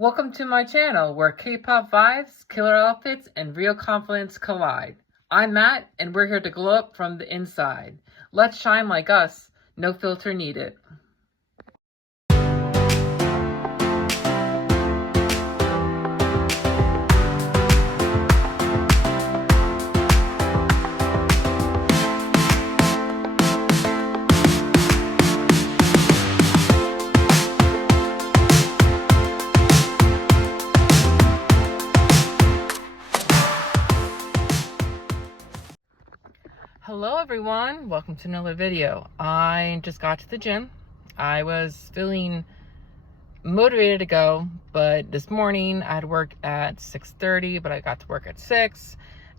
Welcome to my channel where K-pop vibes, killer outfits, and real confidence collide. I'm Matt, and we're here to glow up from the inside. Let's shine like us, no filter needed. Hello everyone, welcome to another video. I just got to the gym. I was feeling motivated to go, but this morning I had work at 6:30, but I got to work at 6,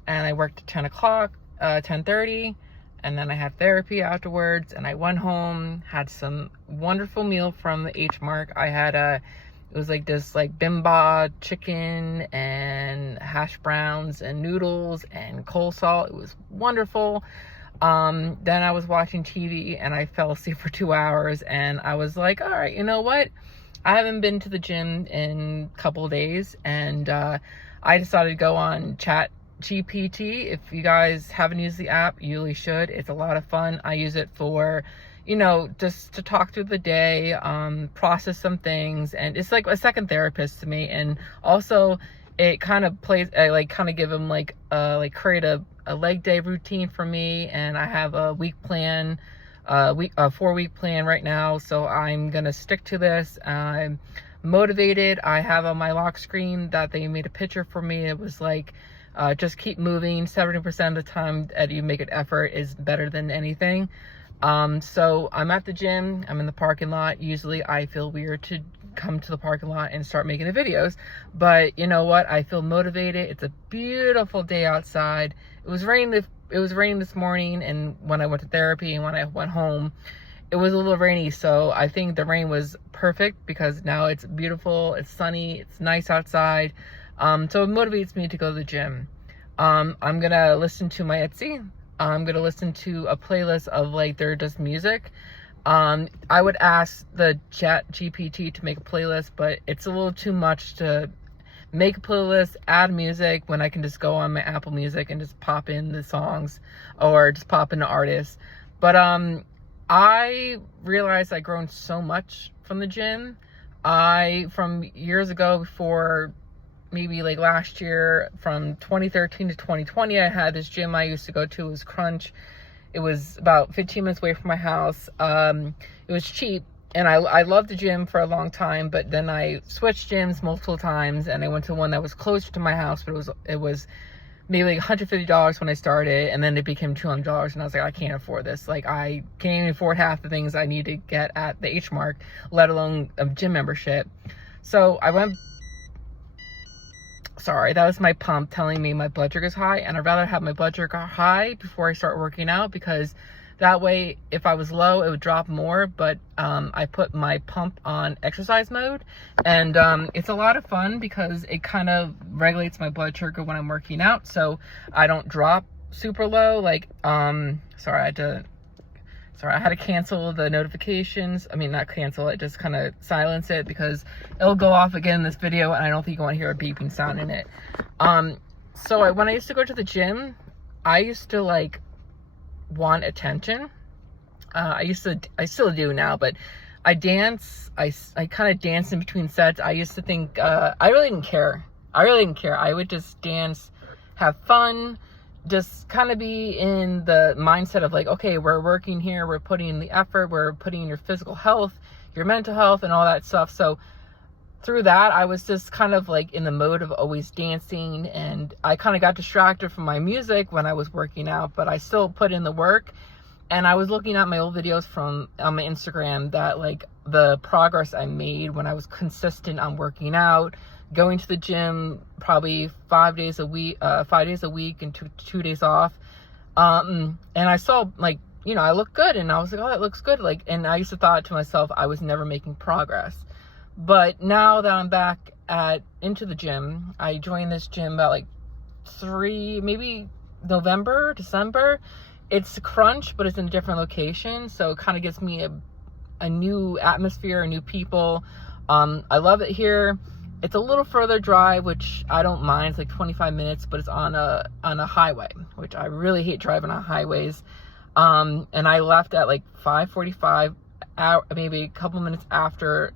and I worked at 10 o'clock, 10:30, and then I had therapy afterwards, and I went home, had some wonderful meal from the H Mark. I had it was like this bimba chicken and hash browns and noodles and coleslaw. It was wonderful. Then I was watching TV and I fell asleep for 2 hours, and I was like, all right, you know what? I haven't been to the gym in a couple of days, and I decided to go on ChatGPT. If you guys haven't used the app, you really should. It's a lot of fun. I use it for, just to talk through the day, process some things, and it's like a second therapist to me. And also it kind of plays, I kind of give them create a leg day routine for me, and I have a week plan, a 4-week plan right now, so I'm gonna stick to this. I'm motivated. I have on my lock screen that they made a picture for me. It was like, just keep moving. 70% of the time that you make an effort is better than anything. So I'm at the gym, I'm in the parking lot. Usually I feel weird to come to the parking lot and start making the videos, but you know what? I feel motivated. It's a beautiful day outside. It was raining this morning, and when I went to therapy and when I went home, it was a little rainy, so I think the rain was perfect because now it's beautiful, it's sunny, it's nice outside. So it motivates me to go to the gym. I'm gonna listen to my Etsy. I'm gonna listen to a playlist of their just music. I would ask the ChatGPT to make a playlist, but it's a little too much to make a playlist, add music, when I can just go on my Apple Music and just pop in the songs or just pop in the artists. But I realized I've grown so much from the gym. From years ago, before maybe last year, from 2013 to 2020, I had this gym I used to go to. It was Crunch. It was about 15 minutes away from my house. It was cheap, and I loved the gym for a long time, but then I switched gyms multiple times, and I went to one that was closer to my house, but it was maybe $150 when I started, and then it became $200, and I was like, I can't afford this. I can't even afford half the things I need to get at the H Mark, let alone a gym membership. So I went. Sorry, that was my pump telling me my blood sugar is high, and I'd rather have my blood sugar high before I start working out, because that way, if I was low, it would drop more. But I put my pump on exercise mode, and it's a lot of fun because it kind of regulates my blood sugar when I'm working out, so I don't drop super low. Sorry, I had to cancel the notifications. I mean, not cancel it, just kind of silence it, because it'll go off again in this video, and I don't think you want to hear a beeping sound in it. So when I used to go to the gym, I used to want attention. I still do now, but I dance. I kind of dance in between sets. I used to think, I really didn't care. I would just dance, have fun, just kind of be in the mindset of okay, we're working here, we're putting in the effort, we're putting in your physical health, your mental health, and all that stuff. So through that, I was just kind of in the mode of always dancing, and I kind of got distracted from my music when I was working out, but I still put in the work. And I was looking at my old videos on my Instagram, that the progress I made when I was consistent on working out, going to the gym probably 5 days a week and 2 days off. And I saw I look good, and I was like, oh, that looks good. And I used to thought to myself, I was never making progress. But now that I'm back into the gym, I joined this gym about maybe November, December. It's Crunch, but it's in a different location, so it kind of gives me a new atmosphere, new people. I love it here. it's a little further drive, which I don't mind. It's like 25 minutes, but it's on a highway, which I really hate driving on highways. And I left at like 5:45, maybe a couple minutes after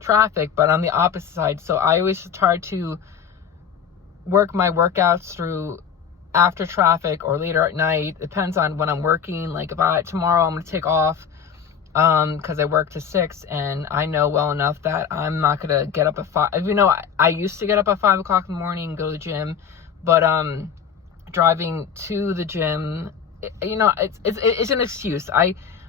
traffic, but on the opposite side. So I always try to work my workouts through after traffic or later at night. Depends on when I'm working. Like if tomorrow I'm going to take off because I work to 6, and I know well enough that I'm not going to get up at 5. You know, I used to get up at 5 o'clock in the morning and go to the gym, but driving to the gym, you know, it's an excuse.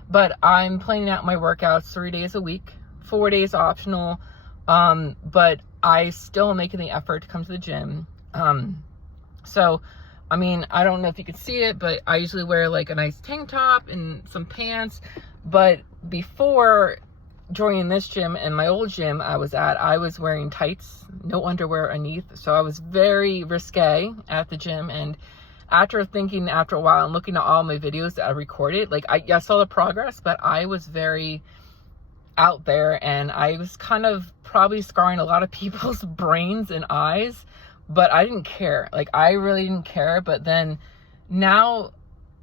But I'm planning out my workouts 3 days a week, 4 days optional, but I still am making the effort to come to the gym. So I mean, I don't know if you can see it, but I usually wear like a nice tank top and some pants. But before joining this gym and my old gym I was wearing tights, no underwear underneath. So I was very risque at the gym. And after a while and looking at all my videos that I recorded, like I saw the progress, but I was very out there, and I was kind of probably scarring a lot of people's brains and eyes. But I didn't care. Like, I really didn't care. But then now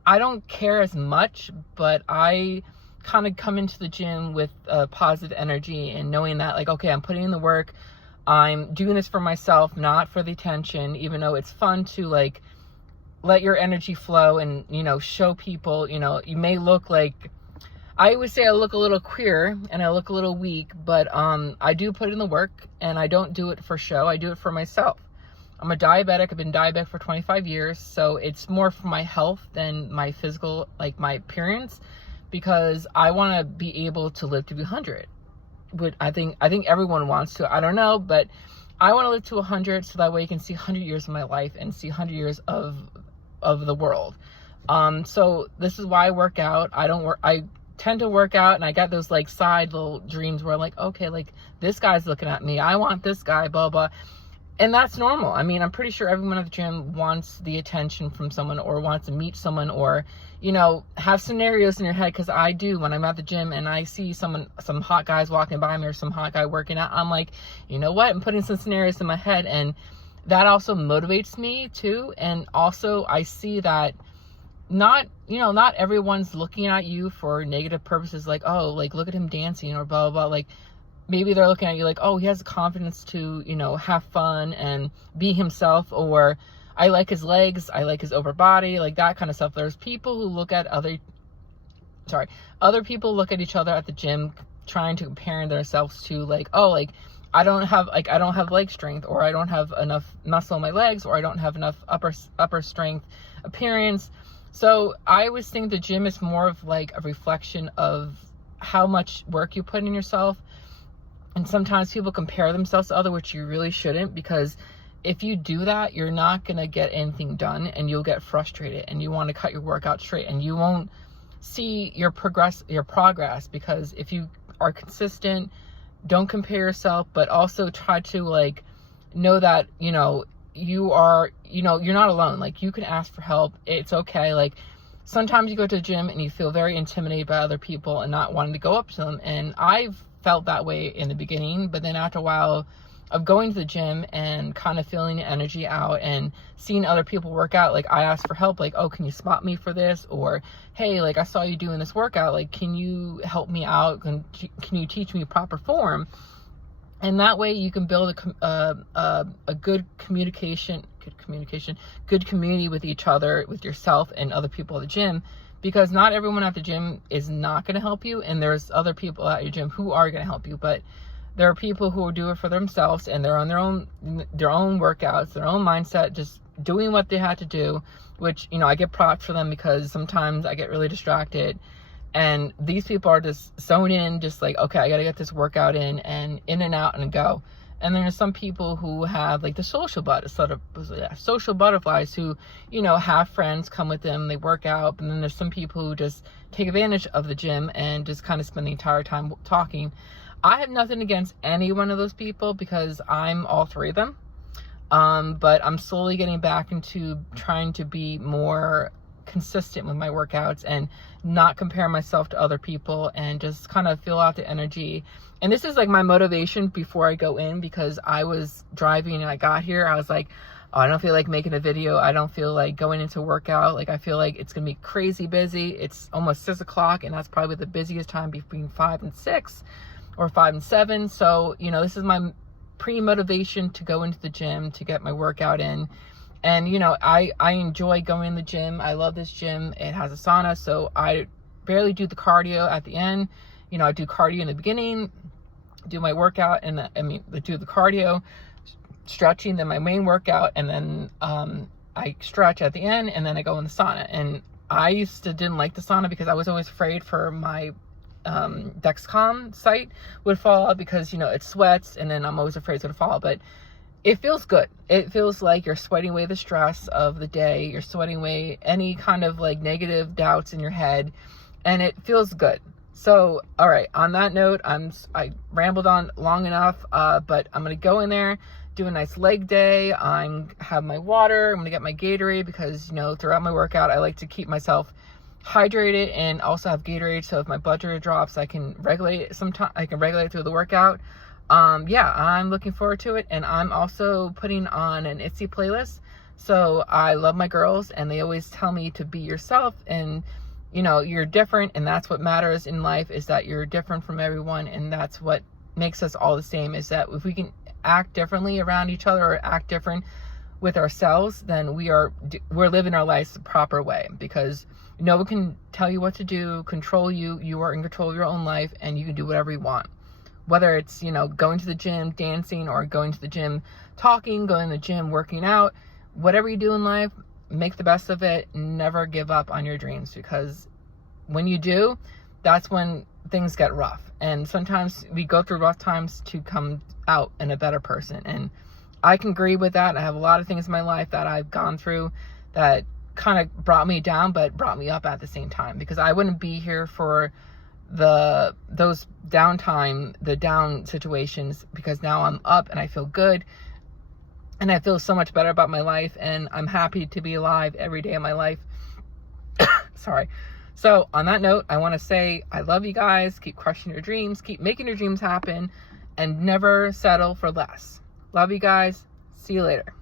I don't care as much, but I kind of come into the gym with positive energy and knowing that, like, okay, I'm putting in the work. I'm doing this for myself, not for the attention, even though it's fun to, like, let your energy flow and, you know, show people, you know, you may look like, I always say I look a little queer and I look a little weak, but I do put in the work, and I don't do it for show. I do it for myself. I'm a diabetic. I've been diabetic for 25 years. So it's more for my health than my physical, like my appearance, because I want to be able to live to be 100. But I think everyone wants to. I don't know, but I want to live to 100 so that way you can see 100 years of my life and see 100 years of the world. So this is why I work out. I tend to work out, and I got those like side little dreams where I'm like, okay, like this guy's looking at me. I want this guy, blah, blah. And that's normal. I mean, I'm pretty sure everyone at the gym wants the attention from someone, or wants to meet someone, or, you know, have scenarios in your head. Because I do, when I'm at the gym and I see some hot guys walking by me or some hot guy working out, I'm like, you know what? I'm putting some scenarios in my head, and that also motivates me too. And also I see that not everyone's looking at you for negative purposes, like, oh, like, look at him dancing or blah, blah, blah. Like, maybe they're looking at you like, oh, he has the confidence to, you know, have fun and be himself, or I like his legs, I like his upper body, like that kind of stuff. There's people who look at other people look at each other at the gym trying to compare themselves to, like, oh, like, I don't have leg strength, or I don't have enough muscle in my legs, or I don't have enough upper strength appearance. So I always think the gym is more of like a reflection of how much work you put in yourself. And sometimes people compare themselves to others, which you really shouldn't, because if you do that, you're not going to get anything done, and you'll get frustrated, and you want to cut your workout straight, and you won't see your progress, because if you are consistent, don't compare yourself, but also try to, like, know that, you know, you're not alone. Like, you can ask for help. It's okay. Like, sometimes you go to the gym and you feel very intimidated by other people and not wanting to go up to them. And I've felt that way in the beginning, but then after a while of going to the gym and kind of feeling the energy out and seeing other people work out, like, I ask for help, like, oh, can you spot me for this? Or, hey, like, I saw you doing this workout, like, can you help me out? Can you teach me proper form? And that way you can build a good community with each other, with yourself and other people at the gym. Because not everyone at the gym is not going to help you, and there's other people at your gym who are going to help you. But there are people who will do it for themselves, and they're on their own workouts, their own mindset, just doing what they had to do. Which, you know, I get props for them, because sometimes I get really distracted, and these people are just sewn in, just like, okay, I got to get this workout in and out and go. And then there's some people who have like the social butterflies who, you know, have friends come with them, they work out. And then there's some people who just take advantage of the gym and just kind of spend the entire time talking. I have nothing against any one of those people, because I'm all three of them. But I'm slowly getting back into trying to be more consistent with my workouts and not compare myself to other people and just kind of feel out the energy. And this is like my motivation before I go in, because I was driving and I got here. I was like, oh, I don't feel like making a video. I don't feel like going into workout. Like, I feel like it's going to be crazy busy. It's almost 6 o'clock, and that's probably the busiest time between 5 and 6 or 5 and 7. So, you know, this is my pre-motivation to go into the gym, to get my workout in. And, you know, I enjoy going in the gym. I love this gym. It has a sauna, so I barely do the cardio at the end. You know, I do cardio in the beginning, do my workout, and do the cardio, stretching, then my main workout, and then I stretch at the end, and then I go in the sauna. And I didn't like the sauna because I was always afraid for my Dexcom site would fall out, because, you know, it sweats, and then I'm always afraid it's going to fall out. But it feels good. It feels like you're sweating away the stress of the day. You're sweating away any kind of like negative doubts in your head, and it feels good. So, all right, on that note, I rambled on long enough, but I'm going to go in there, do a nice leg day. I have my water. I'm going to get my Gatorade, because, you know, throughout my workout, I like to keep myself hydrated and also have Gatorade. So if my blood sugar drops, I can regulate it through the workout. Yeah, I'm looking forward to it. And I'm also putting on an Itzy playlist. So I love my girls, and they always tell me to be yourself, and, you know, you're different, and that's what matters in life, is that you're different from everyone. And that's what makes us all the same, is that if we can act differently around each other, or act different with ourselves, then we're living our lives the proper way, because no one can tell you what to do, control you. You are in control of your own life, and you can do whatever you want. Whether it's, you know, going to the gym, dancing, or going to the gym, talking, going to the gym, working out, whatever you do in life, make the best of it. Never give up on your dreams, because when you do, that's when things get rough. And sometimes we go through rough times to come out in a better person. And I can agree with that. I have a lot of things in my life that I've gone through that kind of brought me down, but brought me up at the same time, because I wouldn't be here for those down situations, because now I'm up and I feel good, and I feel so much better about my life, and I'm happy to be alive every day of my life. Sorry. So on that note, I want to say I love you guys. Keep crushing your dreams, keep making your dreams happen, and never settle for less. Love you guys. See you later.